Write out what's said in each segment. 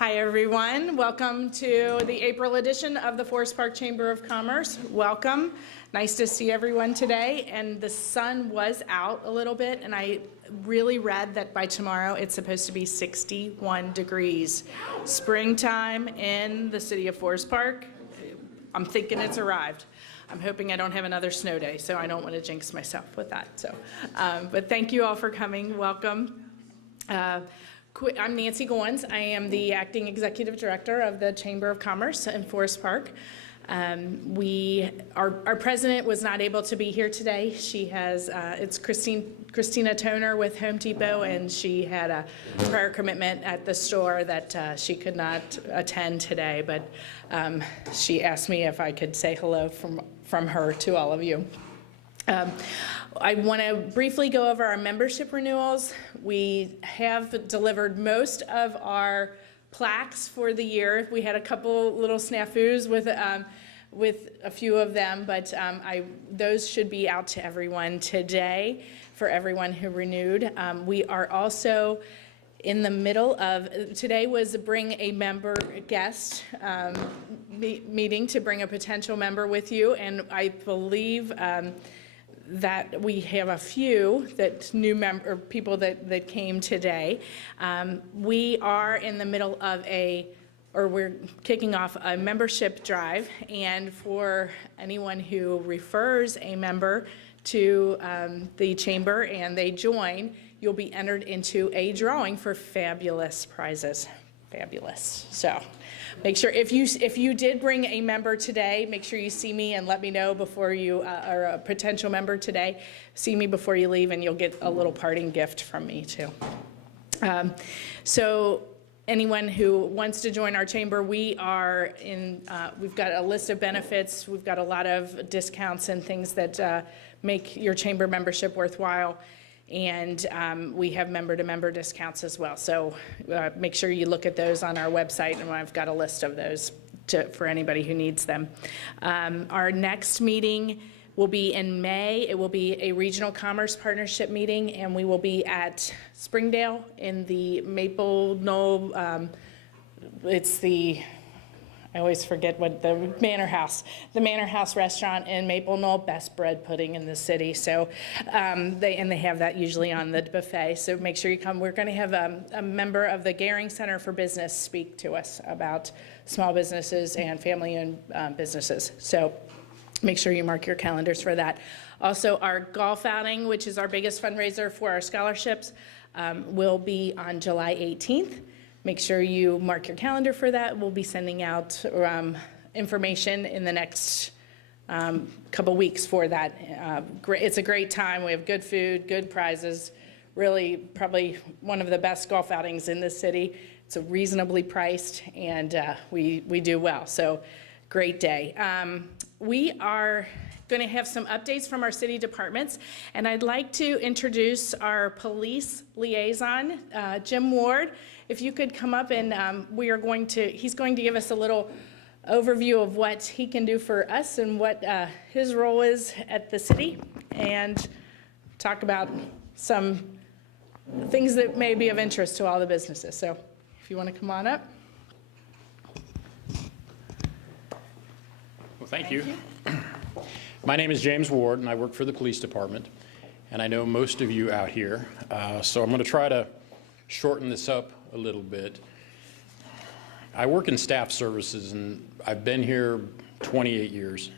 Hi everyone, welcome to the April edition of the Forest Park Chamber of Commerce. Welcome, nice to see everyone today. And the sun was out a little bit, and I really read that by tomorrow it's supposed to be 61 degrees. Springtime in the city of Forest Park. I'm thinking it's arrived. I'm hoping I don't have another snow day, so I don't want to jinx myself with that. So, but thank you all for coming, welcome. I'm Nancy Goins. I am the acting executive director of the Chamber of Commerce in Forest Park. Our president was not able to be here today. She has, it's Christina Toner with Home Depot, and she had a prior commitment at the store that she could not attend today, but she asked me if I could say hello from her to all of you. I want to briefly go over our membership renewals. We have delivered most of our plaques for the year. We had a couple little snafus with a few of them, but those should be out to everyone today for everyone who renewed. We are also in the middle of, today was bring a member guest meeting to bring a potential member with you, and I believe that we have a few that people that came today. We are in the middle of we're kicking off a membership drive, and for anyone who refers a member to the chamber and they join, you'll be entered into a drawing for fabulous prizes. Fabulous. So make sure, if you did bring a member today, make sure you see me and let me know before you are a potential member today. See me before you leave, and you'll get a little parting gift from me too. So anyone who wants to join our chamber, we've got a list of benefits. We've got a lot of discounts and things that make your chamber membership worthwhile. And we have member-to-member discounts as well. So make sure you look at those on our website, and I've got a list of those for anybody who needs them. Our next meeting will be in May. It will be a regional commerce partnership meeting, and we will be at Springdale in the Maple Knoll. I always forget what the Manor House restaurant in Maple Knoll, best bread pudding in the city. So they have that usually on the buffet. So make sure you come. We're going to have a member of the Gehring Center for Business speak to us about small businesses and family-owned businesses. So make sure you mark your calendars for that. Also, our golf outing, which is our biggest fundraiser for our scholarships, will be on July 18th. Make sure you mark your calendar for that. We'll be sending out information in the next couple weeks for that. It's a great time. We have good food, good prizes, really probably one of the best golf outings in the city. It's reasonably priced, and we do well, so great day. We are going to have some updates from our city departments, and I'd like to introduce our police liaison, Jim Ward. If you could come up, and he's going to give us a little overview of what he can do for us and what his role is at the city, and talk about some things that may be of interest to all the businesses. So if you want to come on up. Well, thank you. My name is James Ward, and I work for the police department, and I know most of you out here, so I'm going to try to shorten this up a little bit. I work in staff services, and I've been here 28 years.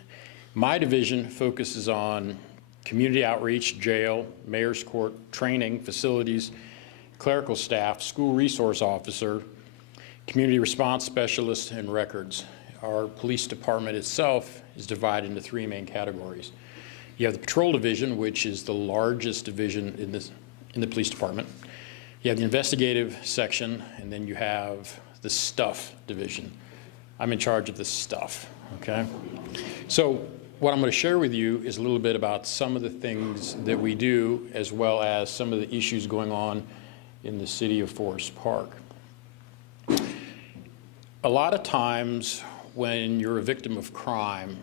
My division focuses on community outreach, jail, mayor's court, training, facilities, clerical staff, school resource officer, community response specialist, and records. Our police department itself is divided into three main categories. You have the patrol division, which is the largest division in the police department. You have the investigative section, and then you have the stuff division. I'm in charge of the stuff, okay? So what I'm going to share with you is a little bit about some of the things that we do, as well as some of the issues going on in the city of Forest Park. A lot of times when you're a victim of crime,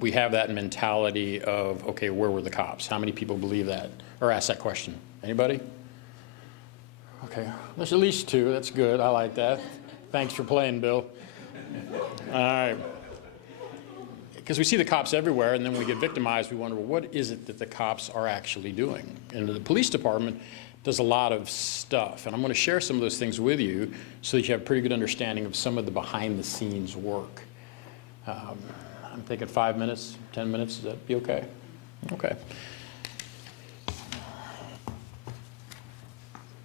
we have that mentality of, okay, where were the cops? How many people believe that or ask that question? Anybody? Okay, there's at least two. That's good. I like that. Thanks for playing, Bill. All right. Because we see the cops everywhere, and then when we get victimized, we wonder, well, what is it that the cops are actually doing? And the police department does a lot of stuff, and I'm going to share some of those things with you so that you have a pretty good understanding of some of the behind-the-scenes work. I'm thinking 5 minutes, 10 minutes. Does that be okay? Okay.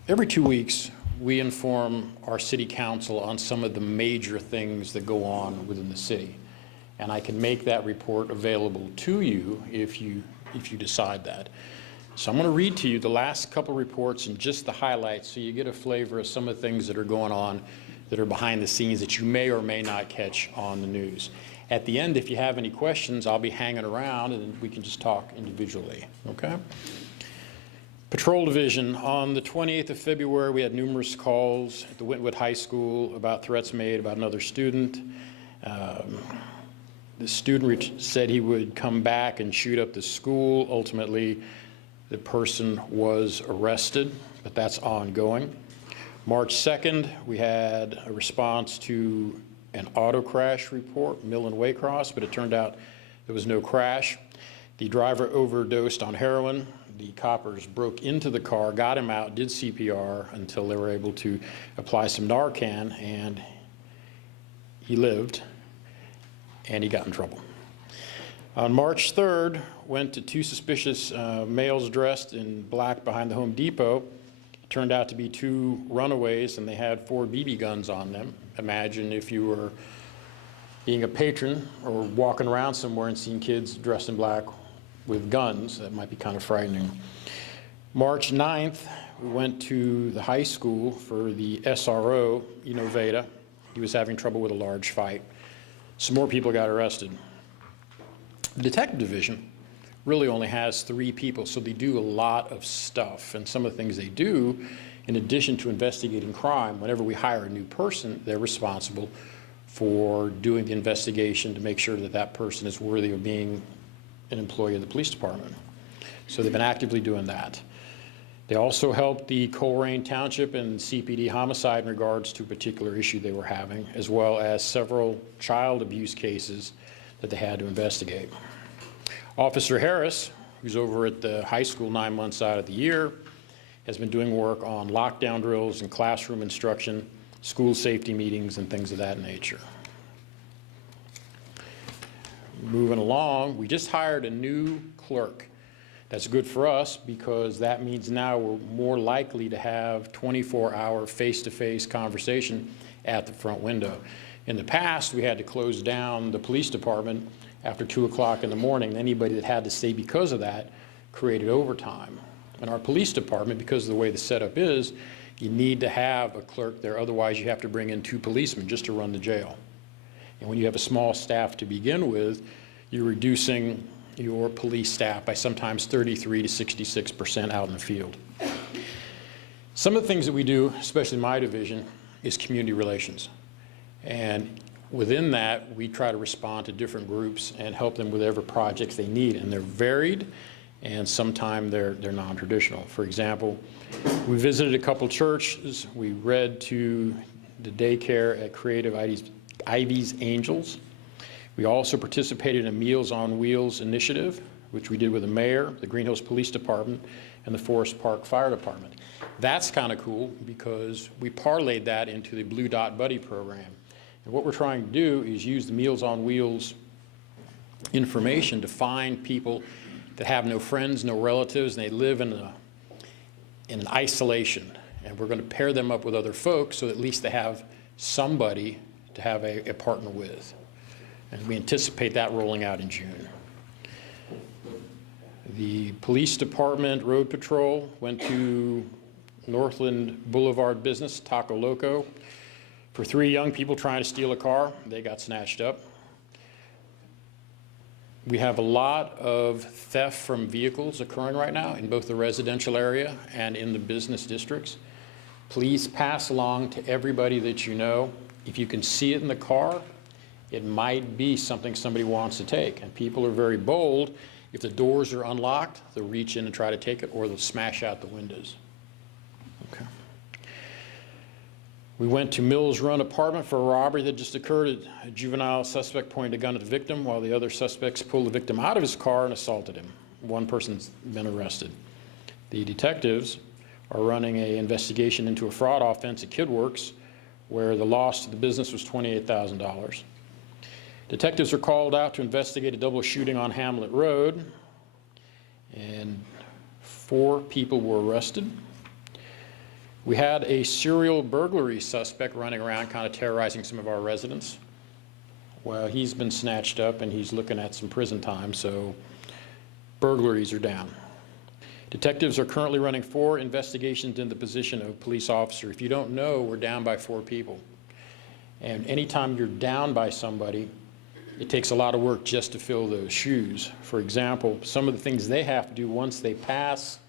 Every 2 weeks, we inform our city council on some of the major things that go on within the city. And I can make that report available to you if you decide that. So I'm going to read to you the last couple reports and just the highlights so you get a flavor of some of the things that are going on that are behind the scenes that you may or may not catch on the news. At the end, if you have any questions, I'll be hanging around and we can just talk individually, okay? Patrol Division, on the 28th of February, we had numerous calls at the Wentwood High School about threats made about another student. The student said he would come back and shoot up the school. Ultimately, the person was arrested, but that's ongoing. March 2nd, we had a response to an auto crash report, Mill and Waycross, but it turned out there was no crash. The driver overdosed on heroin. The coppers broke into the car, got him out, did CPR until they were able to apply some Narcan, and he lived, and he got in trouble. On March 3rd, went to 2 suspicious males dressed in black behind the Home Depot. It turned out to be 2 runaways, and they had 4 BB guns on them. Imagine if you were being a patron or walking around somewhere and seeing kids dressed in black with guns. That might be kind of frightening. March 9th, we went to the high school for the SRO, Veda. He was having trouble with a large fight. Some more people got arrested. The Detective Division really only has 3 people, so they do a lot of stuff. And some of the things they do, in addition to investigating crime, whenever we hire a new person, they're responsible for doing the investigation to make sure that that person is worthy of being an employee of the police department. So they've been actively doing that. They also helped the Coleraine Township and CPD homicide in regards to a particular issue they were having, as well as several child abuse cases that they had to investigate. Officer Harris, who's over at the high school 9 months out of the year, has been doing work on lockdown drills and classroom instruction, school safety meetings, and things of that nature. Moving along, we just hired a new clerk. That's good for us because that means now we're more likely to have 24-hour face-to-face conversation at the front window. In the past, we had to close down the police department after 2 o'clock in the morning. Anybody that had to stay because of that created overtime. In our police department, because of the way the setup is, you need to have a clerk there. Otherwise, you have to bring in 2 policemen just to run the jail. And when you have a small staff to begin with, you're reducing your police staff by sometimes 33 to 66% out in the field. Some of the things that we do, especially in my division, is community relations. And within that, we try to respond to different groups and help them with whatever projects they need. And they're varied, and sometimes they're non-traditional. For example, we visited a couple churches. We read to the daycare at Creative Ivy's Angels. We also participated in a Meals on Wheels initiative, which we did with the mayor, the Green Hills Police Department, and the Forest Park Fire Department. That's kind of cool because we parlayed that into the Blue Dot Buddy program. And what we're trying to do is use the Meals on Wheels information to find people that have no friends, no relatives, and they live in an isolation. And we're going to pair them up with other folks so at least they have somebody to have a partner with. And we anticipate that rolling out in June. The police department road patrol went to Northland Boulevard business, Taco Loco, for 3 young people trying to steal a car. They got snatched up. We have a lot of theft from vehicles occurring right now in both the residential area and in the business districts. Please pass along to everybody that you know. If you can see it in the car, it might be something somebody wants to take. And people are very bold. If the doors are unlocked, they'll reach in and try to take it, or they'll smash out the windows. Okay. We went to Mills Run apartment for a robbery that just occurred. A juvenile suspect pointed a gun at the victim while the other suspects pulled the victim out of his car and assaulted him. One person's been arrested. The detectives are running an investigation into a fraud offense at KidWorks where the loss to the business was $28,000. Detectives are called out to investigate a double shooting on Hamlet Road, and 4 people were arrested. We had a serial burglary suspect running around kind of terrorizing some of our residents. Well, he's been snatched up and he's looking at some prison time, so burglaries are down. Detectives are currently running 4 investigations in the position of police officer. If you don't know, we're down by 4 people. And anytime you're down by somebody, it takes a lot of work just to fill those shoes. For example, some of the things they have to do once they pass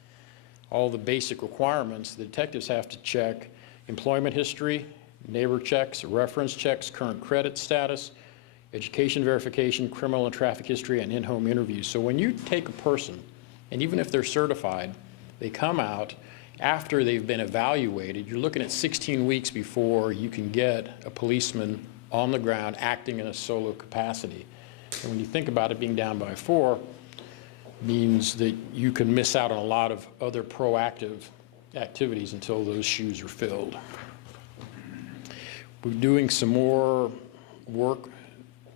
all the basic requirements, the detectives have to check employment history, neighbor checks, reference checks, current credit status, education verification, criminal and traffic history, and in-home interviews. So when you take a person, and even if they're certified, they come out after they've been evaluated, you're looking at 16 weeks before you can get a policeman on the ground acting in a solo capacity. And when you think about it, being down by 4 means that you can miss out on a lot of other proactive activities until those shoes are filled. We're doing some more work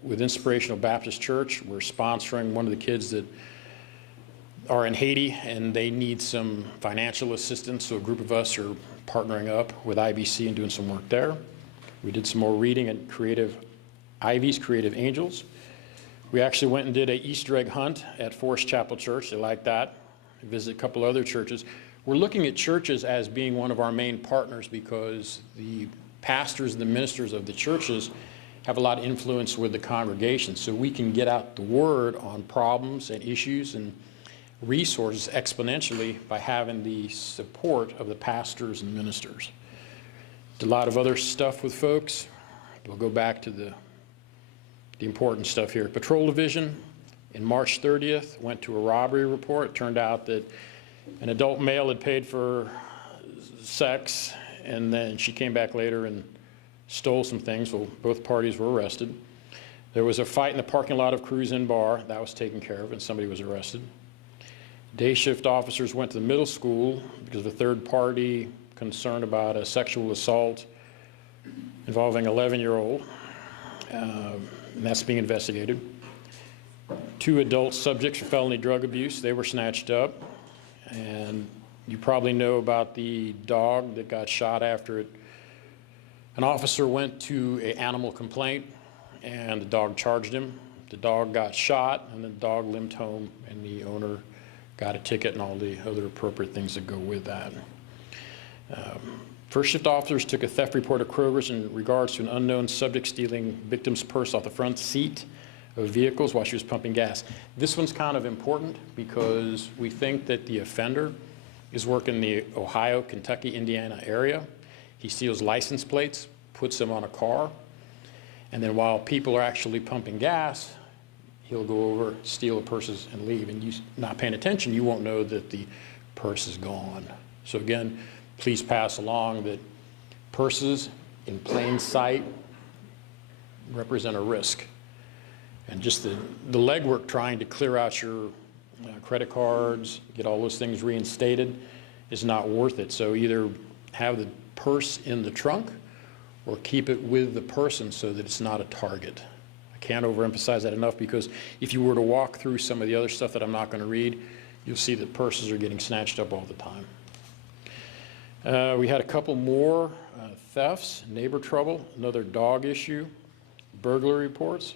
with Inspirational Baptist Church. We're sponsoring one of the kids that are in Haiti and they need some financial assistance, so a group of us are partnering up with IBC and doing some work there. We did some more reading at Ivy's Creative Angels. We actually went and did an Easter egg hunt at Forest Chapel Church. They liked that. We visited a couple other churches. We're looking at churches as being one of our main partners because the pastors and the ministers of the churches have a lot of influence with the congregation. So we can get out the word on problems and issues and resources exponentially by having the support of the pastors and ministers. Did a lot of other stuff with folks. We'll go back to the important stuff here. Patrol Division, in March 30th, went to a robbery report. It turned out that an adult male had paid for sex, and then she came back later and stole some things. Well, both parties were arrested. There was a fight in the parking lot of Cruise Inn Bar. That was taken care of, and somebody was arrested. Day shift officers went to the middle school because of a third party concern about a sexual assault involving an 11-year-old. And that's being investigated. 2 adult subjects for felony drug abuse. They were snatched up. And you probably know about the dog that got shot after it. An officer went to an animal complaint, and the dog charged him. The dog got shot, and the dog limped home, and the owner got a ticket and all the other appropriate things that go with that. First shift officers took a theft report at Kroger's in regards to an unknown subject stealing victim's purse off the front seat of vehicles while she was pumping gas. This one's kind of important because we think that the offender is working in the Ohio, Kentucky, Indiana area. He steals license plates, puts them on a car, and then while people are actually pumping gas, he'll go over, steal the purses, and leave. And you not paying attention, you won't know that the purse is gone. So again, please pass along that purses in plain sight represent a risk. And just the legwork trying to clear out your credit cards, get all those things reinstated is not worth it. So either have the purse in the trunk or keep it with the person so that it's not a target. I can't overemphasize that enough because if you were to walk through some of the other stuff that I'm not going to read, you'll see that purses are getting snatched up all the time. We had a couple more thefts, neighbor trouble, another dog issue, burglary reports.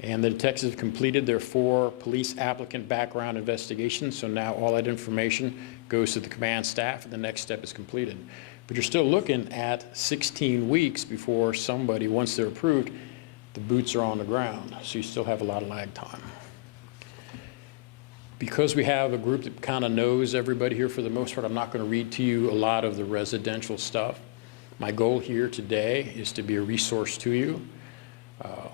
And the detectives have completed their 4 police applicant background investigations, so now all that information goes to the command staff and the next step is completed. But you're still looking at 16 weeks before somebody, once they're approved, the boots are on the ground, so you still have a lot of lag time. Because we have a group that kind of knows everybody here for the most part, I'm not going to read to you a lot of the residential stuff. My goal here today is to be a resource to you.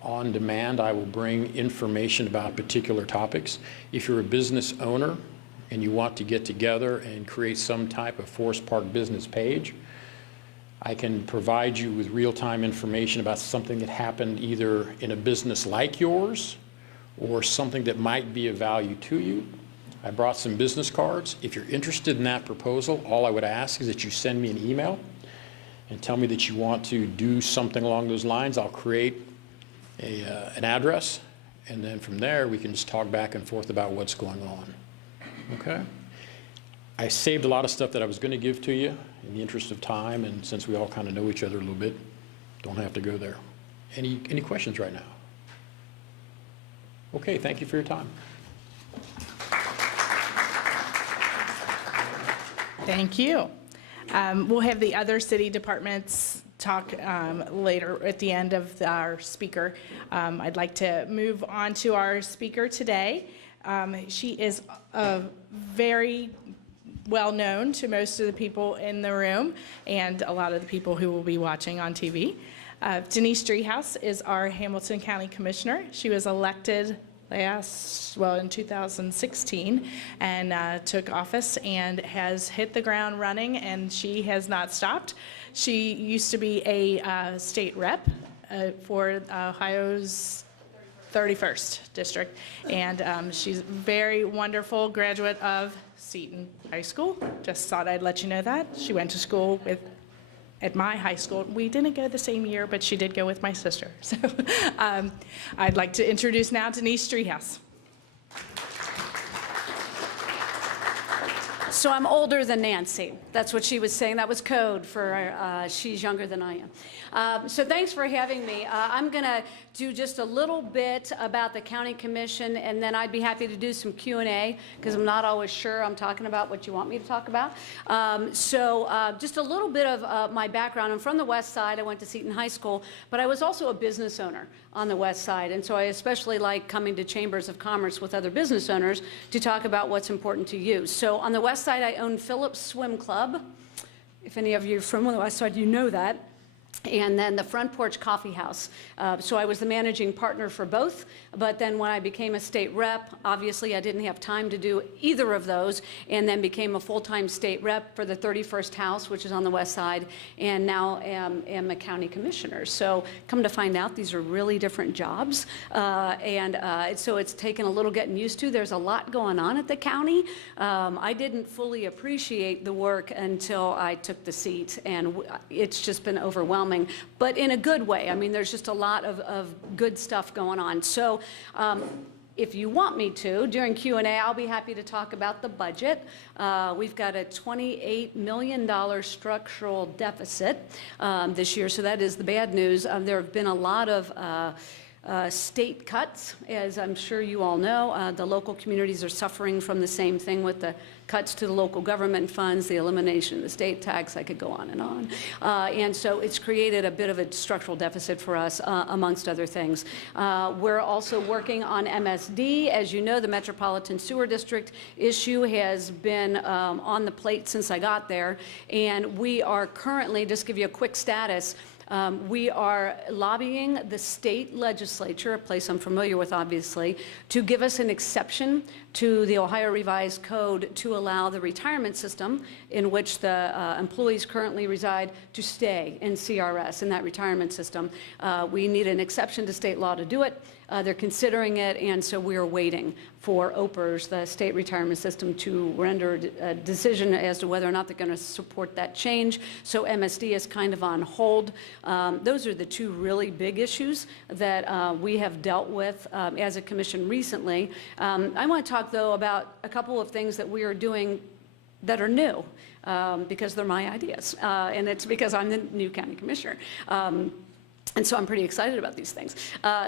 On demand, I will bring information about particular topics. If you're a business owner and you want to get together and create some type of Forest Park business page, I can provide you with real-time information about something that happened either in a business like yours or something that might be of value to you. I brought some business cards. If you're interested in that proposal, all I would ask is that you send me an email and tell me that you want to do something along those lines. I'll create an address, and then from there we can just talk back and forth about what's going on. Okay? I saved a lot of stuff that I was going to give to you in the interest of time, and since we all kind of know each other a little bit, don't have to go there. Any questions right now? Okay, thank you for your time. Thank you. We'll have the other city departments talk later at the end of our speaker. I'd like to move on to our speaker today. She is very well known to most of the people in the room and a lot of the people who will be watching on TV. Denise Treehouse is our Hamilton County Commissioner. She was elected in 2016 and took office and has hit the ground running, and she has not stopped. She used to be a state rep for Ohio's 31st district, and she's a very wonderful graduate of Seton High School. Just thought I'd let you know that. She went to school at my high school. We didn't go the same year, but she did go with my sister. So I'd like to introduce now Denise Treehouse. So I'm older than Nancy. That's what she was saying. That was code for she's younger than I am. So thanks for having me. I'm going to do just a little bit about the County Commission, and then I'd be happy to do some Q&A because I'm not always sure I'm talking about what you want me to talk about. Just a little bit of my background. I'm from the West Side. I went to Seton High School, but I was also a business owner on the West Side, and so I especially like coming to chambers of commerce with other business owners to talk about what's important to you. So on the West Side, I own Phillips Swim Club. If any of you are from the West Side, you know that. And then the Front Porch Coffee House. So I was the managing partner for both, but then when I became a state rep, obviously I didn't have time to do either of those, and then became a full-time state rep for the 31st House, which is on the West Side, and now am a county commissioner. So come to find out, these are really different jobs, so it's taken a little getting used to. There's a lot going on at the county. I didn't fully appreciate the work until I took the seat, and it's just been overwhelming, but in a good way. I mean, there's just a lot of good stuff going on. So if you want me to, during Q&A, I'll be happy to talk about the budget. We've got a $28 million structural deficit this year, so that is the bad news. There have been a lot of state cuts, as I'm sure you all know. The local communities are suffering from the same thing with the cuts to the local government funds, the elimination of the state tax. I could go on and on. And so it's created a bit of a structural deficit for us, amongst other things. We're also working on MSD. As you know, the Metropolitan Sewer District issue has been on the plate since I got there. And we are currently, just to give you a quick status, we are lobbying the state legislature, a place I'm familiar with, obviously, to give us an exception to the Ohio Revised Code to allow the retirement system in which the employees currently reside to stay in CRS, in that retirement system. We need an exception to state law to do it. They're considering it, and so we are waiting for OPERS, the state retirement system, to render a decision as to whether or not they're going to support that change. So MSD is kind of on hold. Those are the two really big issues that we have dealt with as a commission recently. I want to talk, though, about a couple of things that we are doing that are new, because they're my ideas, and it's because I'm the new county commissioner. And so I'm pretty excited about these things.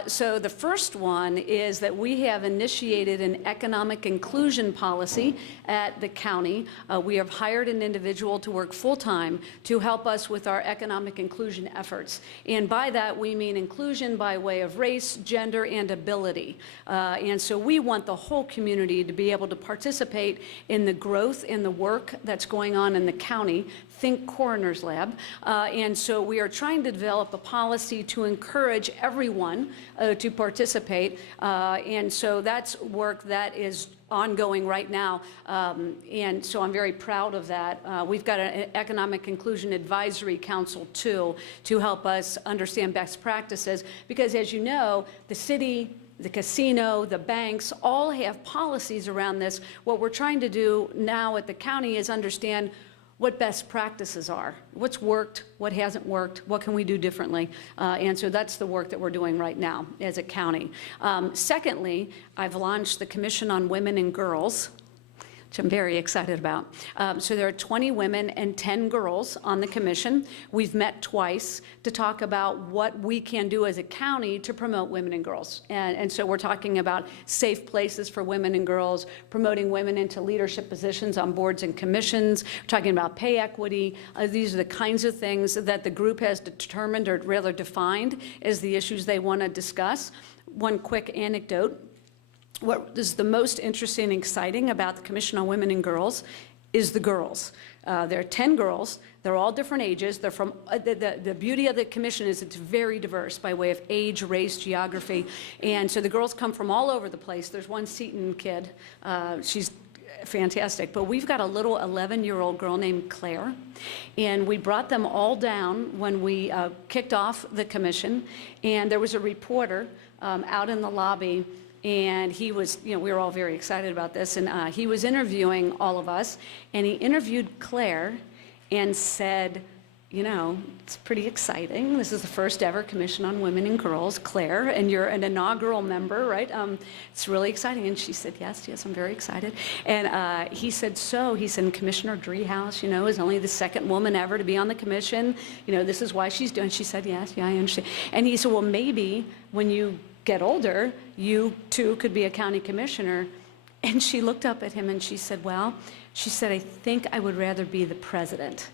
So the first one is that we have initiated an economic inclusion policy at the county. We have hired an individual to work full-time to help us with our economic inclusion efforts. And by that, we mean inclusion by way of race, gender, and ability. And so we want the whole community to be able to participate in the growth and the work that's going on in the county. Think Coroner's Lab. And so we are trying to develop a policy to encourage everyone to participate. And so that's work that is ongoing right now, and so I'm very proud of that. We've got an Economic Inclusion Advisory Council, too, to help us understand best practices, because as you know, the city, the casino, the banks, all have policies around this. What we're trying to do now at the county is understand what best practices are, what's worked, what hasn't worked, what can we do differently, and so that's the work that we're doing right now as a county. Secondly, I've launched the Commission on Women and Girls, which I'm very excited about. So there are 20 women and 10 girls on the commission. We've met twice to talk about what we can do as a county to promote women and girls. And so we're talking about safe places for women and girls, promoting women into leadership positions on boards and commissions, we're talking about pay equity. These are the kinds of things that the group has determined, or rather defined, as the issues they want to discuss. One quick anecdote. What is the most interesting and exciting about the Commission on Women and Girls is the girls. There are 10 girls. They're all different ages. They're from, the beauty of the commission is it's very diverse by way of age, race, geography. And so the girls come from all over the place. There's one Seton kid. She's fantastic. But we've got a little 11-year-old girl named Claire. And we brought them all down when we kicked off the commission. And there was a reporter out in the lobby. And he was, we were all very excited about this, and he was interviewing all of us, and he interviewed Claire and said, it's pretty exciting. This is the first ever Commission on Women and Girls, Claire, and you're an inaugural member, right? It's really exciting. And she said, yes, I'm very excited. And he said, Commissioner Treehouse, is only the second woman ever to be on the commission. This is why she's doing. She said, yes, I understand. And he said, well, maybe when you get older, you too could be a county commissioner. And she looked up at him and she said, I think I would rather be the president.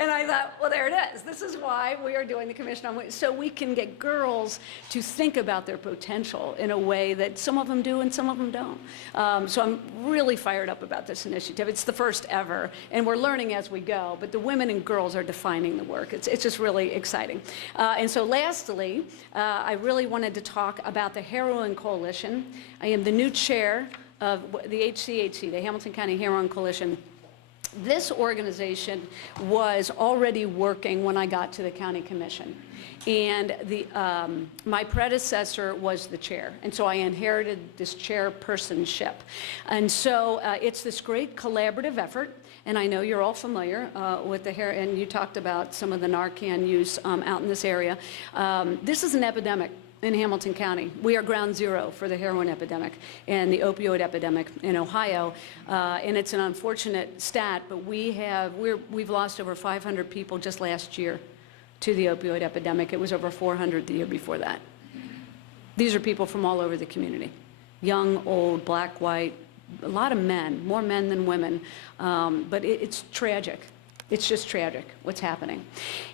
And I thought, well, there it is. This is why we are doing the Commission on Women, so we can get girls to think about their potential in a way that some of them do and some of them don't. So I'm really fired up about this initiative. It's the first ever, and we're learning as we go, but the women and girls are defining the work. It's just really exciting. And so lastly, I really wanted to talk about the Heroin Coalition. I am the new chair of the HCHC, the Hamilton County Heroin Coalition. This organization was already working when I got to the county commission, and my predecessor was the chair, and so I inherited this chairpersonship. And so it's this great collaborative effort, and I know you're all familiar with the and you talked about some of the Narcan use out in this area. This is an epidemic in Hamilton County. We are ground zero for the heroin epidemic and the opioid epidemic in Ohio, and it's an unfortunate stat, but we've lost over 500 people just last year to the opioid epidemic. It was over 400 the year before that. These are people from all over the community, young, old, black, white, a lot of men, more men than women, but it's tragic. It's just tragic what's happening.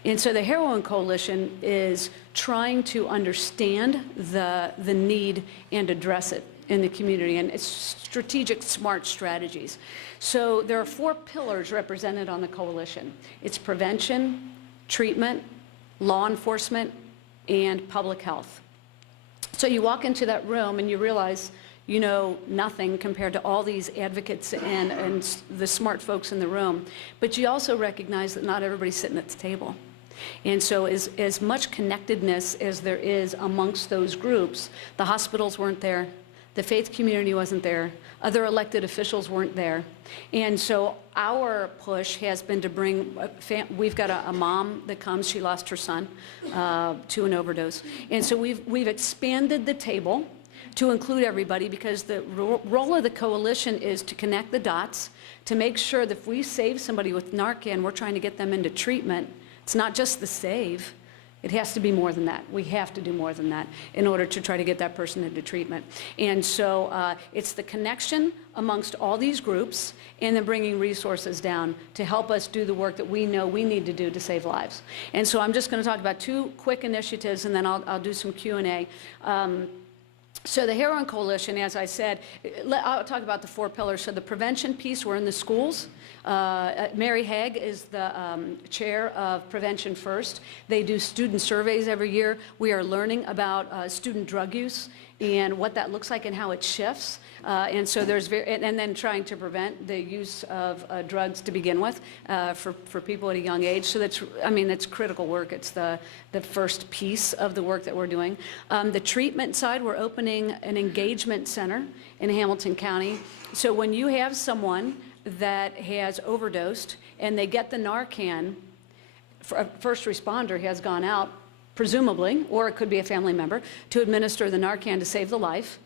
And so the Heroin Coalition is trying to understand the need and address it in the community, and it's strategic, smart strategies. So there are 4 pillars represented on the coalition. It's prevention, treatment, law enforcement, and public health. So you walk into that room and you realize you know nothing compared to all these advocates and the smart folks in the room. But you also recognize that not everybody's sitting at the table. And so as much connectedness as there is amongst those groups, the hospitals weren't there, the faith community wasn't there, other elected officials weren't there. And so our push has been to bring, we've got a mom that comes, she lost her son to an overdose. And so we've expanded the table to include everybody, because the role of the coalition is to connect the dots, to make sure that if we save somebody with Narcan, we're trying to get them into treatment. It's not just the save. It has to be more than that. We have to do more than that in order to try to get that person into treatment. And so it's the connection amongst all these groups and then bringing resources down to help us do the work that we know we need to do to save lives. And so I'm just going to talk about 2 quick initiatives, and then I'll do some Q&A. So the Heroin Coalition, as I said, I'll talk about the 4 pillars. So the prevention piece, we're in the schools. Mary Haig is the chair of Prevention First. They do student surveys every year. We are learning about student drug use and what that looks like and how it shifts. And so there's and then trying to prevent the use of drugs to begin with for people at a young age. So that's critical work. It's the first piece of the work that we're doing. The treatment side, we're opening an engagement center in Hamilton County. So when you have someone that has overdosed and they get the Narcan, a first responder has gone out, presumably, or it could be a family member, to administer the Narcan to save the life.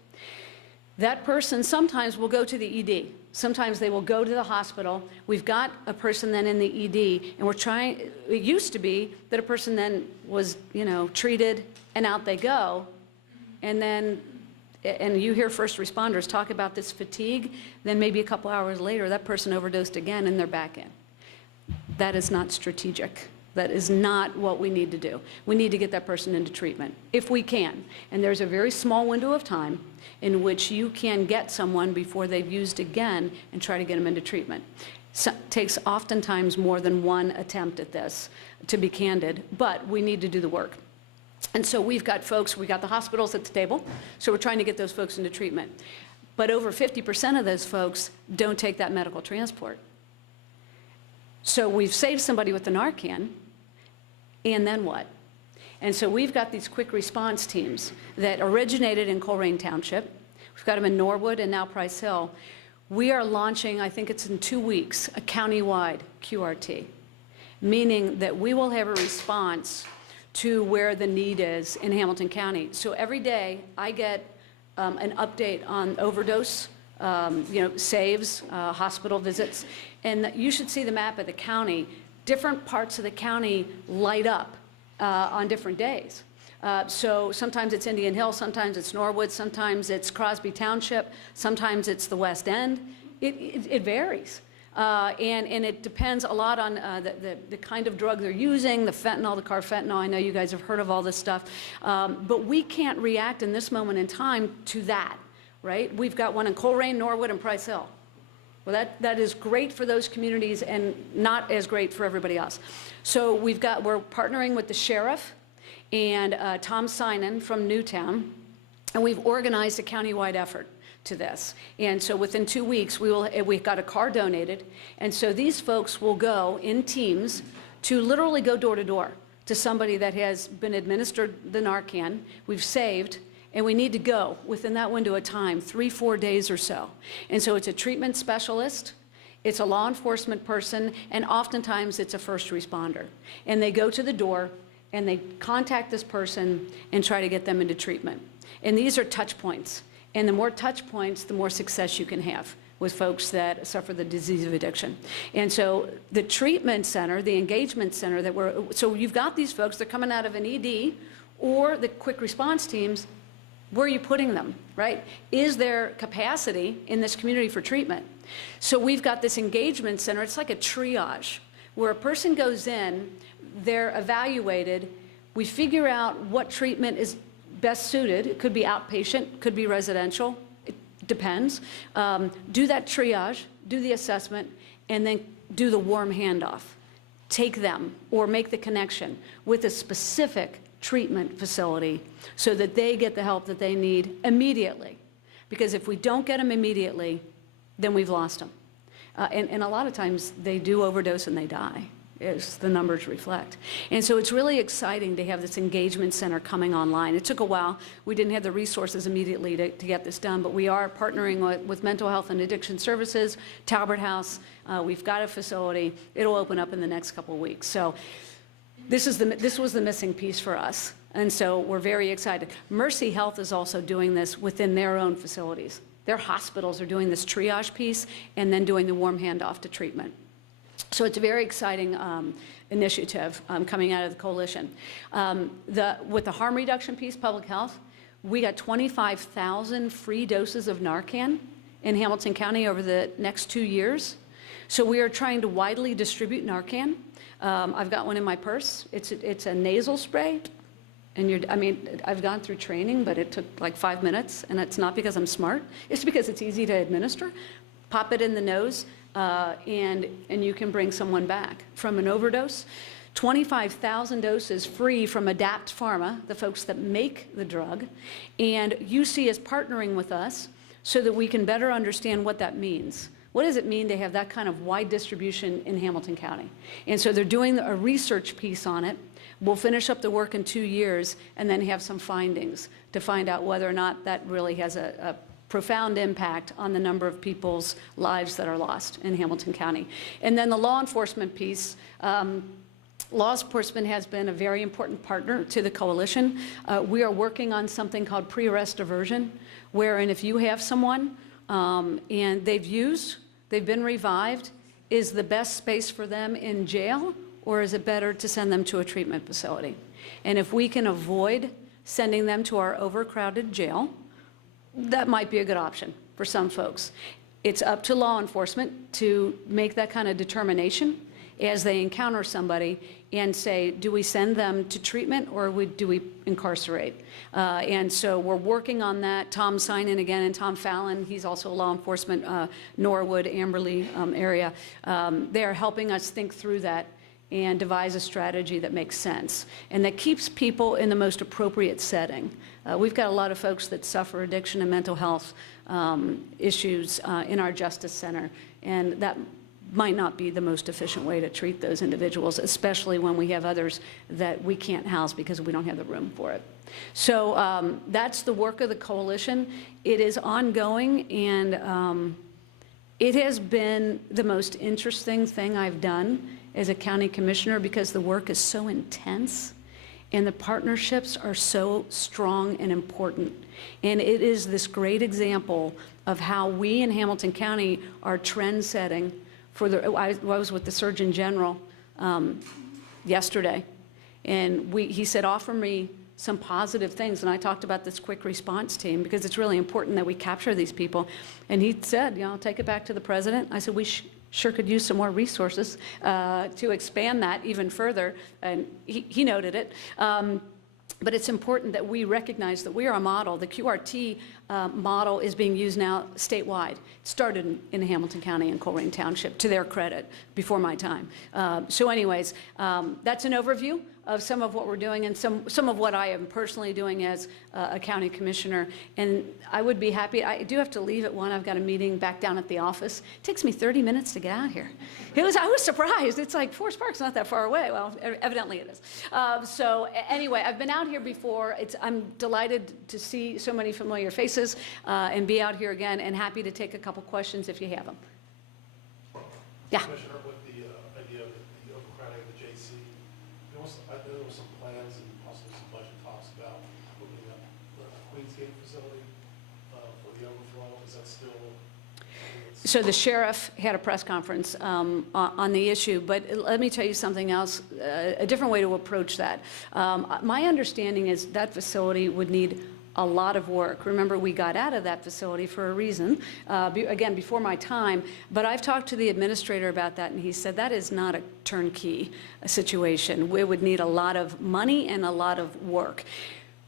That person sometimes will go to the ED. Sometimes they will go to the hospital. We've got a person then in the ED, and we're trying, it used to be that a person then was, treated, and out they go. And then, and you hear first responders talk about this fatigue, then maybe a couple hours later, that person overdosed again, and they're back in. That is not strategic. That is not what we need to do. We need to get that person into treatment, if we can. And there's a very small window of time in which you can get someone before they've used again and try to get them into treatment. So, it takes oftentimes more than one attempt at this, to be candid, but we need to do the work. And so we've got folks, we got the hospitals at the table, so we're trying to get those folks into treatment. But over 50% of those folks don't take that medical transport. So we've saved somebody with the Narcan, and then what? And so we've got these quick response teams that originated in Colerain Township. We've got them in Norwood and now Price Hill. We are launching, I think it's in 2 weeks, a countywide QRT, meaning that we will have a response to where the need is in Hamilton County. So every day I get an update on overdose, saves, hospital visits, and you should see the map of the county. Different parts of the county light up on different days. So sometimes it's Indian Hill, sometimes it's Norwood, sometimes it's Crosby Township, sometimes it's the West End. It varies. And it depends a lot on the kind of drug they're using, the fentanyl, the carfentanil. I know you guys have heard of all this stuff. But we can't react in this moment in time to that, right? We've got one in Colerain, Norwood, and Price Hill. Well, that is great for those communities and not as great for everybody else. So we're partnering with the sheriff and Tom Sinan from Newtown, and we've organized a countywide effort to this. And so within 2 weeks, we've got a car donated, and so these folks will go in teams to literally go door to door to somebody that has been administered the Narcan, we've saved, and we need to go within that window of time, 3-4 days or so. And so it's a treatment specialist, it's a law enforcement person, and oftentimes it's a first responder. And they go to the door and they contact this person and try to get them into treatment. And these are touch points. And the more touch points, the more success you can have with folks that suffer the disease of addiction. And so the treatment center, the engagement center so you've got these folks, they're coming out of an ED or the quick response teams. Where are you putting them, right? Is there capacity in this community for treatment? So we've got this engagement center. It's like a triage where a person goes in, they're evaluated, we figure out what treatment is best suited. It could be outpatient, could be residential, it depends. Do that triage, do the assessment, and then do the warm handoff. Take them or make the connection with a specific treatment facility so that they get the help that they need immediately. Because if we don't get them immediately, then we've lost them. And a lot of times they do overdose and they die, as the numbers reflect. And so it's really exciting to have this engagement center coming online. It took a while. We didn't have the resources immediately to get this done, but we are partnering with Mental Health and Addiction Services, Talbert House. We've got a facility. It'll open up in the next couple of weeks. So this was the missing piece for us, and so we're very excited. Mercy Health is also doing this within their own facilities. Their hospitals are doing this triage piece and then doing the warm handoff to treatment. So it's a very exciting initiative coming out of the coalition. With the harm reduction piece, public health, we got 25,000 free doses of Narcan in Hamilton County over the next 2 years. So we are trying to widely distribute Narcan. I've got one in my purse. It's a nasal spray, and I've gone through training, but it took like 5 minutes, and it's not because I'm smart. It's because it's easy to administer. Pop it in the nose, and you can bring someone back from an overdose. 25,000 doses free from Adapt Pharma, the folks that make the drug, and UC is partnering with us so that we can better understand what that means. What does it mean to have that kind of wide distribution in Hamilton County? And so they're doing a research piece on it. We'll finish up the work in 2 years and then have some findings to find out whether or not that really has a profound impact on the number of people's lives that are lost in Hamilton County. And then the law enforcement piece. Law enforcement has been a very important partner to the coalition. We are working on something called pre-arrest diversion, wherein if you have someone and they've been revived, is the best space for them in jail, or is it better to send them to a treatment facility? And if we can avoid sending them to our overcrowded jail, that might be a good option for some folks. It's up to law enforcement to make that kind of determination as they encounter somebody and say, do we send them to treatment or do we incarcerate? And so we're working on that. Tom Sinan again and Tom Fallon, he's also law enforcement, Norwood, Amberley area. They are helping us think through that and devise a strategy that makes sense and that keeps people in the most appropriate setting. We've got a lot of folks that suffer addiction and mental health issues in our Justice Center, and that might not be the most efficient way to treat those individuals, especially when we have others that we can't house because we don't have the room for it. So that's the work of the coalition. It is ongoing, and it has been the most interesting thing I've done as a county commissioner because the work is so intense and the partnerships are so strong and important. And it is this great example of how we in Hamilton County are trend setting. I was with the Surgeon General yesterday, and he said, offer me some positive things. And I talked about this quick response team because it's really important that we capture these people. And he said, I'll take it back to the president. I said, we sure could use some more resources to expand that even further. And he noted it. But it's important that we recognize that we are a model. The QRT model is being used now statewide. It started in Hamilton County and Colerain Township, to their credit, before my time. So anyways, that's an overview of some of what we're doing and some of what I am personally doing as a county commissioner. And I would be happy. I do have to leave at 1. I've got a meeting back down at the office. It takes me 30 minutes to get out here. I was surprised. It's like Forest Park's not that far away. Well, evidently it is. So anyway, I've been out here before. I'm delighted to see so many familiar faces and be out here again, and happy to take a couple questions if you have them. Yeah. Commissioner, with the idea of the overcrowding of the JC, there was some plans and possibly some budget talks about opening up the Queensgate facility for the overflow. Is that still? So the sheriff had a press conference on the issue, but let me tell you something else, a different way to approach that. My understanding is that facility would need a lot of work. Remember, we got out of that facility for a reason, again, before my time, but I've talked to the administrator about that, and he said that is not a turnkey situation. We would need a lot of money and a lot of work.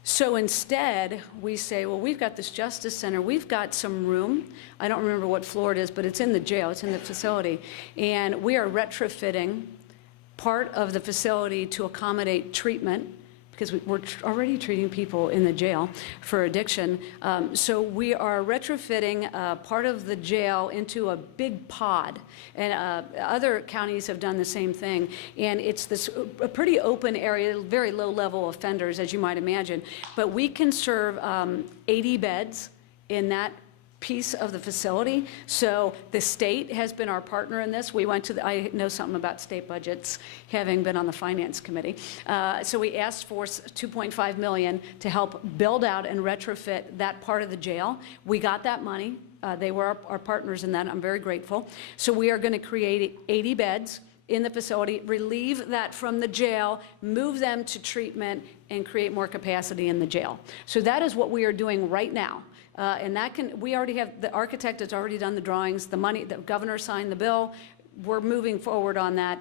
So instead, we say, well, we've got this Justice Center, we've got some room. I don't remember what floor it is, but it's in the jail, it's in the facility, and we are retrofitting part of the facility to accommodate treatment, because we're already treating people in the jail for addiction. So we are retrofitting part of the jail into a big pod. And other counties have done the same thing. And it's a pretty open area, very low level offenders, as you might imagine. But we can serve 80 beds in that piece of the facility. So the state has been our partner in this. We went to I know something about state budgets, having been on the finance committee. So we asked for $2.5 million to help build out and retrofit that part of the jail. We got that money. They were our partners in that. I'm very grateful. So we are going to create 80 beds in the facility, relieve that from the jail, move them to treatment, and create more capacity in the jail. So that is what we are doing right now. And we already have, the architect has already done the drawings, the money, the governor signed the bill. We're moving forward on that.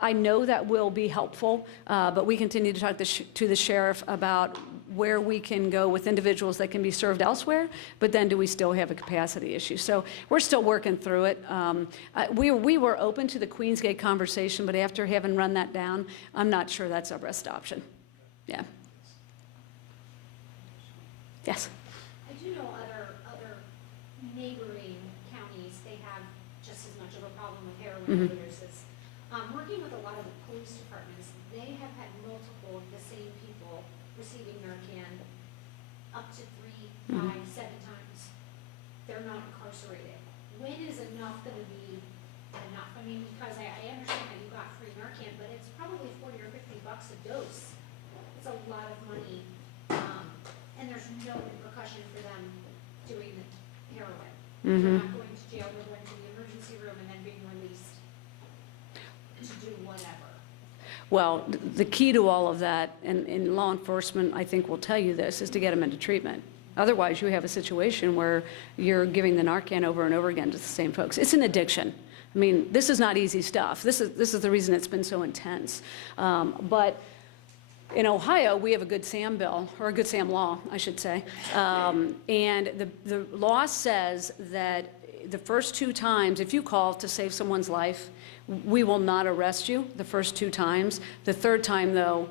I know that will be helpful, but we continue to talk to the sheriff about where we can go with individuals that can be served elsewhere, but then do we still have a capacity issue? So we're still working through it. We were open to the Queensgate conversation, but after having run that down, I'm not sure that's our best option. Yeah. Yes? I do know other neighboring counties, they have just as much of a problem with heroin overdoses. Working with a lot of the police departments, they have had multiple of the same people receiving Narcan up to 3, 5, 7 times. They're not incarcerated. When is enough gonna be enough? I mean, because I understand that you got free Narcan, but it's probably 40 or 50 bucks a dose. It's a lot of money, and there's no repercussion for them doing the heroin. They're not going to jail, they're going to the emergency room and then being released to do whatever. Well, the key to all of that, and law enforcement, I think, will tell you this, is to get them into treatment. Otherwise, you have a situation where you're giving the Narcan over and over again to the same folks. It's an addiction. I mean, this is not easy stuff. This is the reason it's been so intense. But in Ohio, we have a Good Sam bill, or a Good Sam law, I should say. And the law says that the first 2 times, if you call to save someone's life, we will not arrest you the first 2 times. The 3rd time, though,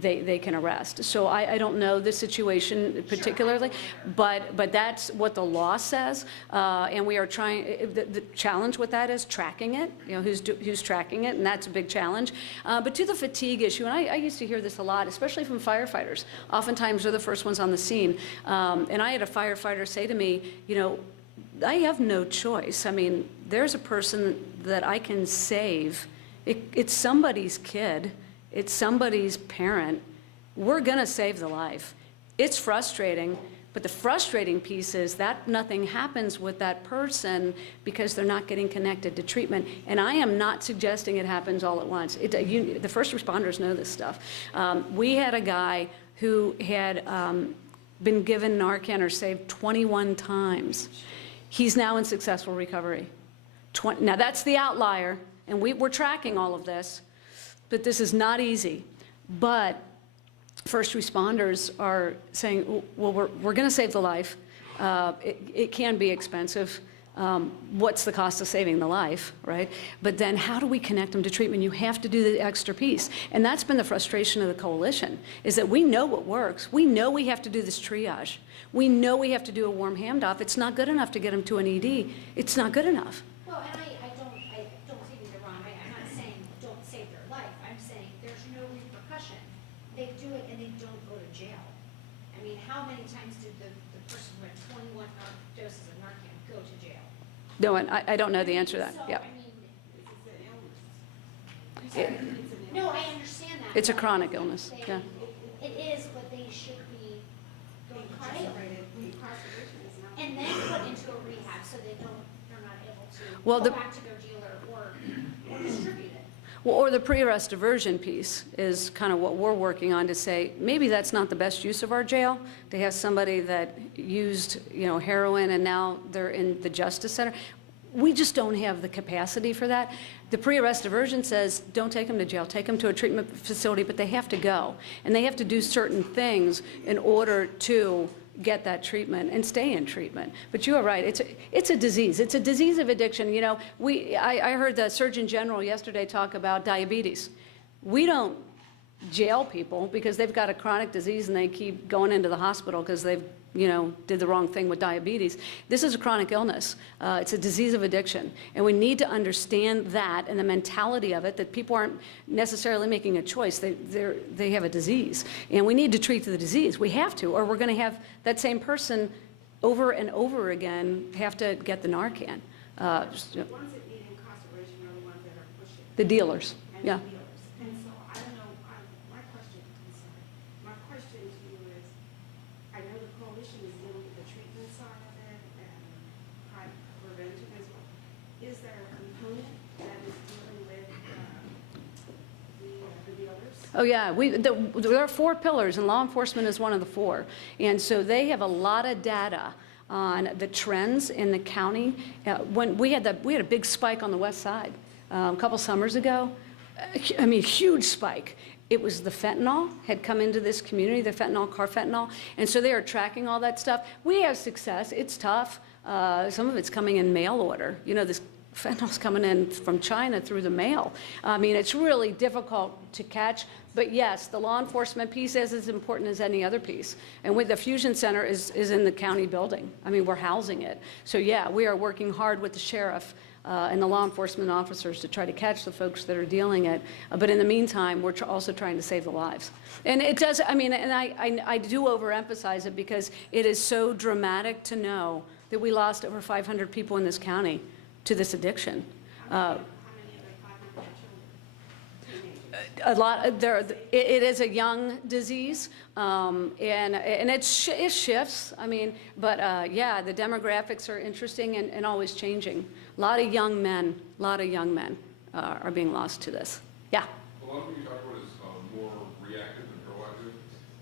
they can arrest. So I don't know the situation particularly, but that's what the law says. And we are trying, the challenge with that is tracking it, you know, who's tracking it, and that's a big challenge. But to the fatigue issue, and I used to hear this a lot, especially from firefighters. Oftentimes they're the first ones on the scene. And I had a firefighter say to me, you know, I have no choice. I mean, there's a person that I can save. It's somebody's kid. It's somebody's parent. We're gonna save the life. It's frustrating, but the frustrating piece is that nothing happens with that person because they're not getting connected to treatment. And I am not suggesting it happens all at once. The first responders know this stuff. We had a guy who had been given Narcan or saved 21 times. He's now in successful recovery. Now that's the outlier, and we're tracking all of this. But this is not easy. But first responders are saying, well, we're going to save the life. It can be expensive. What's the cost of saving the life, right? But then how do we connect them to treatment? You have to do the extra piece. And that's been the frustration of the coalition, is that we know what works. We know we have to do this triage. We know we have to do a warm handoff. It's not good enough to get them to an ED. It's not good enough. Well, and I don't take me wrong, I'm not saying don't save their life, I'm saying there's no repercussion. They do it and they don't go to jail. I mean, how many times did the person who had 21 doses of Narcan go to jail? No, and I don't know the answer to that. So, Yeah. I mean, no, I understand that. It's a but chronic illness, they- yeah. It is, but they should be incarcerated. And then put into a rehab so they're not able to Well, go the- back to their dealer or distribute it. Well, or the pre-arrest diversion piece is kind of what we're working on to say, maybe that's not the best use of our jail, to have somebody that used, you know, heroin and now they're in the justice center. We just don't have the capacity for that. The pre-arrest diversion says, don't take them to jail, take them to a treatment facility, but they have to go. And they have to do certain things in order to get that treatment and stay in treatment. But you are right, it's a disease. It's a disease of addiction. You know, I heard the Surgeon General yesterday talk about diabetes. We don't jail people because they've got a chronic disease and they keep going into the hospital because they've, you know, did the wrong thing with diabetes. This is a chronic illness. It's a disease of addiction. And we need to understand that and the mentality of it, that people aren't necessarily making a choice. They have a disease. And we need to treat the disease. We have to, or we're going to have that same person over and over again have to get the Narcan. The ones that need incarceration are the ones that are pushing. The dealers, And yeah. the dealers. And so I don't know, my question to you is, I know the coalition is dealing with the treatment side of it and prevention as well. Is there a component that is dealing with the dealers? Oh, yeah. There are 4 pillars, and law enforcement is one of the 4. And so they have a lot of data on the trends in the county. When we had a big spike on the west side a couple summers ago, I mean, huge spike. It was the fentanyl had come into this community, the fentanyl, carfentanil, and so they are tracking all that stuff. We have success. It's tough. Some of it's coming in mail order. You know, this fentanyl's coming in from China through the mail. I mean, it's really difficult to catch. But yes, the law enforcement piece is as important as any other piece. And with the Fusion Center is in the county building. I mean, we're housing it. So yeah, we are working hard with the sheriff and the law enforcement officers to try to catch the folks that are dealing it. But in the meantime, we're also trying to save the lives. And it does, I mean, and I do overemphasize it because it is so dramatic to know that we lost over 500 people in this county to this addiction. How many of the 500 children? Teenagers? A lot, it is a young disease, and it shifts, I mean, but yeah, the demographics are interesting and always changing. A lot of young men are being lost to this. Yeah? A lot of what you talk about is more reactive than proactive.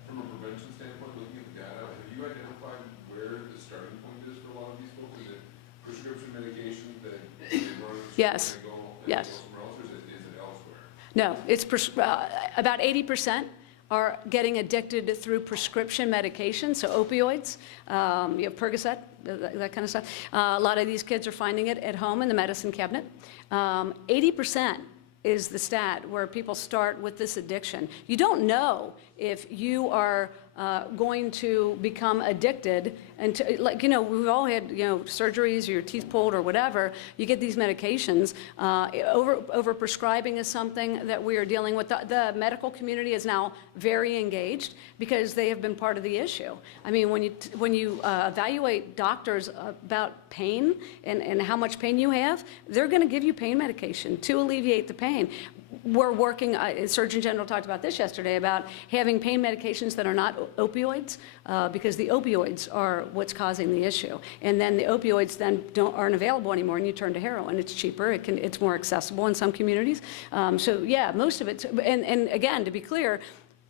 From a prevention standpoint, looking at the data, have you identified where the starting point is for a lot of these folks? Is it prescription medication that they run Yes. and go Yes. somewhere else, or is it elsewhere? No, it's about 80% are getting addicted through prescription medication, so opioids, you have Percocet, that kind of stuff. A lot of these kids are finding it at home in the medicine cabinet. 80% is the stat where people start with this addiction. You don't know if you are going to become addicted, and like, you know, we've all had, you know, surgeries or your teeth pulled or whatever. You get these medications. Over prescribing is something that we are dealing with. The medical community is now very engaged because they have been part of the issue. I mean, when you evaluate doctors about pain and how much pain you have, they're going to give you pain medication to alleviate the pain. We're working, Surgeon General talked about this yesterday, about having pain medications that are not opioids, because the opioids are what's causing the issue. And then the opioids then aren't available anymore, and you turn to heroin. It's cheaper, it's more accessible in some communities. So yeah, most of it, and again, to be clear,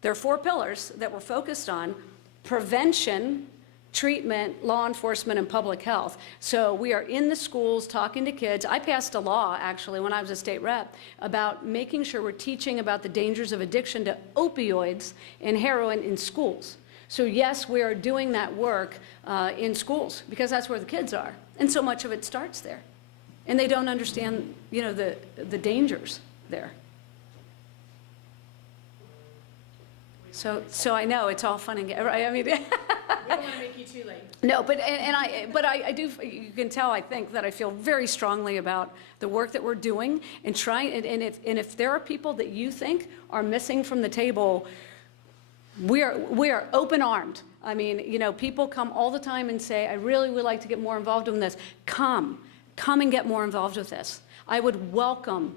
there are 4 pillars that we're focused on: prevention, treatment, law enforcement, and public health. So we are in the schools talking to kids. I passed a law, actually, when I was a state rep, about making sure we're teaching about the dangers of addiction to opioids and heroin in schools. So yes, we are doing that work in schools because that's where the kids are. And so much of it starts there. And they don't understand, you know, the dangers there. So I know it's all fun and right? I mean, We don't want to make you too late. no, but I do. You can tell. I think that I feel very strongly about the work that we're doing and trying. And if there are people that you think are missing from the table, we are open armed. I mean, you know, people come all the time and say, I really would like to get more involved in this. Come and get more involved with this. I would welcome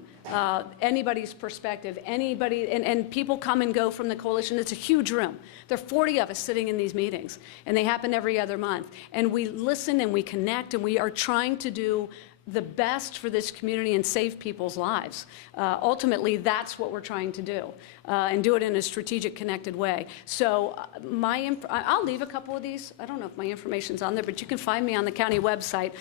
anybody's perspective, anybody, and people come and go from the coalition. It's a huge room. There are 40 of us sitting in these meetings, and they happen every other month. And we listen and we connect, and we are trying to do the best for this community and save people's lives. Ultimately, that's what we're trying to do, and do it in a strategic, connected way. So I'll leave a couple of these. I don't know if my information's on there, but you can find me on the county website,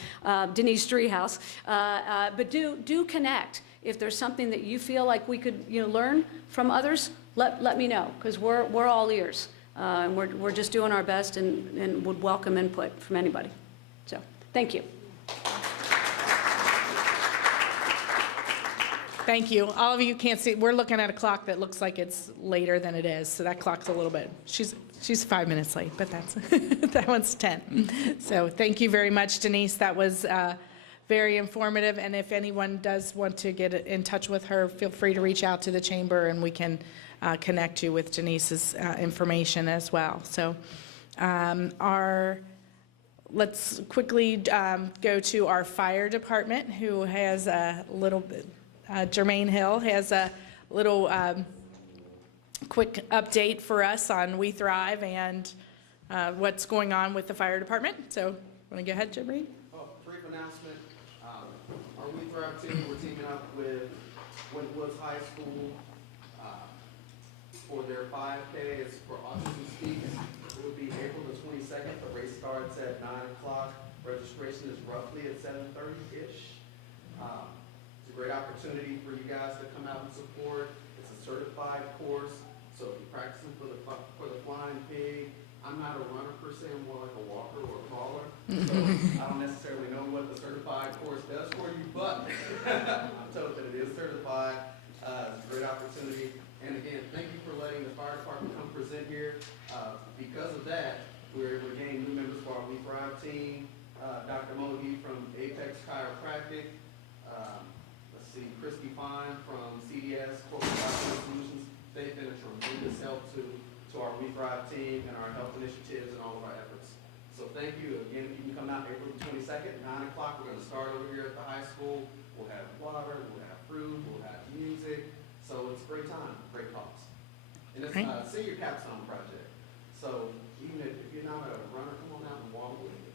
Denise Treehouse. But do connect. If there's something that you feel like we could, you know, learn from others, let me know, because we're all ears, and we're just doing our best and would welcome input from anybody. So thank you. Thank you. All of you can't see, we're looking at a clock that looks like it's later than it is, so that clock's a little bit, she's 5 minutes late, but that's, that one's 10. So thank you very much, Denise. That was very informative, and if anyone does want to get in touch with her, feel free to reach out to the chamber, and we can connect you with Denise's information as well. So let's quickly go to our fire department, who has a little bit, Jermaine Hill has a little quick update for us on We Thrive and what's going on with the fire department. So want to go ahead, Jermaine? Brief announcement. Our We Thrive team, we're teaming up with Wentworth High School for their 5K. It's for Autism Speaks. It will be April the 22nd. The race starts at 9 o'clock. Registration is roughly at 7:30-ish. To a great opportunity for you guys to come out and support. It's a certified course, so if you're practicing for the flying pig, I'm not a runner per se, I'm more like a walker or a crawler. So I don't necessarily know what the certified course does for you, but I'm told that it is certified. It's a great opportunity. And again, thank you for letting the fire department come present here. Because of that, we're able to gain new members for our We Thrive team. Dr. Mohi from Apex Chiropractic. Let's see, Christy Fine from CDS, Corporate Document Solutions. They've been a tremendous help to our We Thrive team and our health initiatives and all of our efforts. So thank you. Again, if you can come out April 22nd, 9 o'clock, we're going to start over here at the high school. We'll have water, we'll have fruit, we'll have music. So it's a great time, great cause. And it's a senior capstone project. So even if you're not a runner, come on out and walk with it.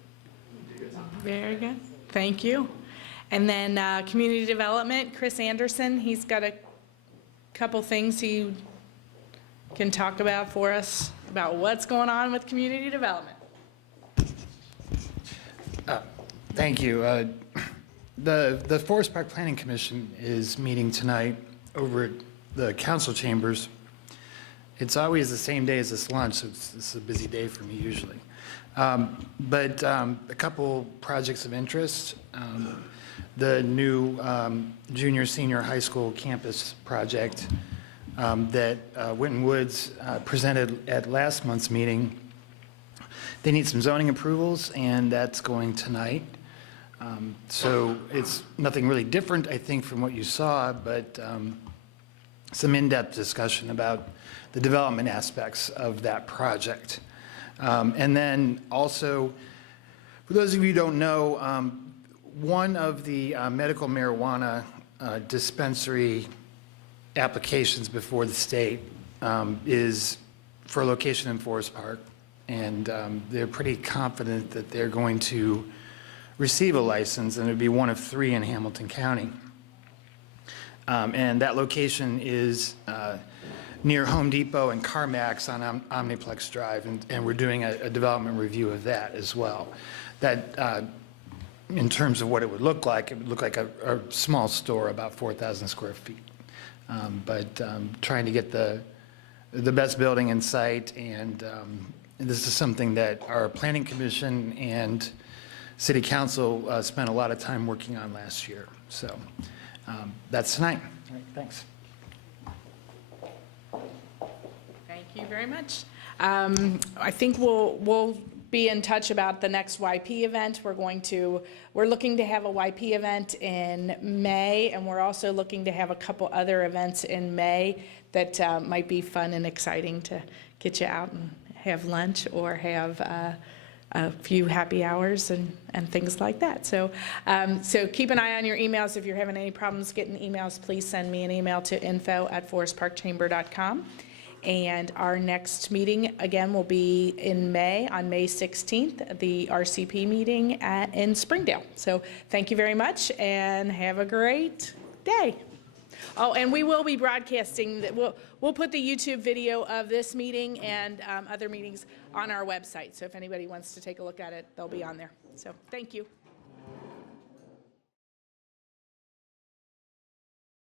It'll be a good time. Very good. Thank you. And then community development, Chris Anderson, he's got a couple things he can talk about for us about what's going on with community development. Thank you. The Forest Park Planning Commission is meeting tonight over at the council chambers. It's always the same day as this lunch, so it's a busy day for me usually. But a couple projects of interest. The new junior senior high school campus project that Winton Woods presented at last month's meeting. They need some zoning approvals, and that's going tonight. So it's nothing really different, I think, from what you saw, but some in-depth discussion about the development aspects of that project. And then also, for those of you who don't know, one of the medical marijuana dispensary applications before the state is for a location in Forest Park, and they're pretty confident that they're going to receive a license, and it would be one of 3 in Hamilton County. And that location is near Home Depot and CarMax on Omniplex Drive, and we're doing a development review of that as well. That, in terms of what it would look like a small store, about 4,000 square feet. But trying to get the best building in sight, and this is something that our Planning Commission and City Council spent a lot of time working on last year. So that's tonight. All right, thanks. Thank you very much. I think we'll be in touch about the next YP event. We're looking to have a YP event in May, and we're also looking to have a couple other events in May that might be fun and exciting to get you out and have lunch or have a few happy hours and things like that. So keep an eye on your emails. If you're having any problems getting emails, please send me an email to info@forestparkchamber.com. And our next meeting, again, will be in May, on May 16th, the RCP meeting in Springdale. So thank you very much, and have a great day. Oh, and we will be broadcasting, we'll put the YouTube video of this meeting and other meetings on our website. So if anybody wants to take a look at it, they'll be on there. So thank you.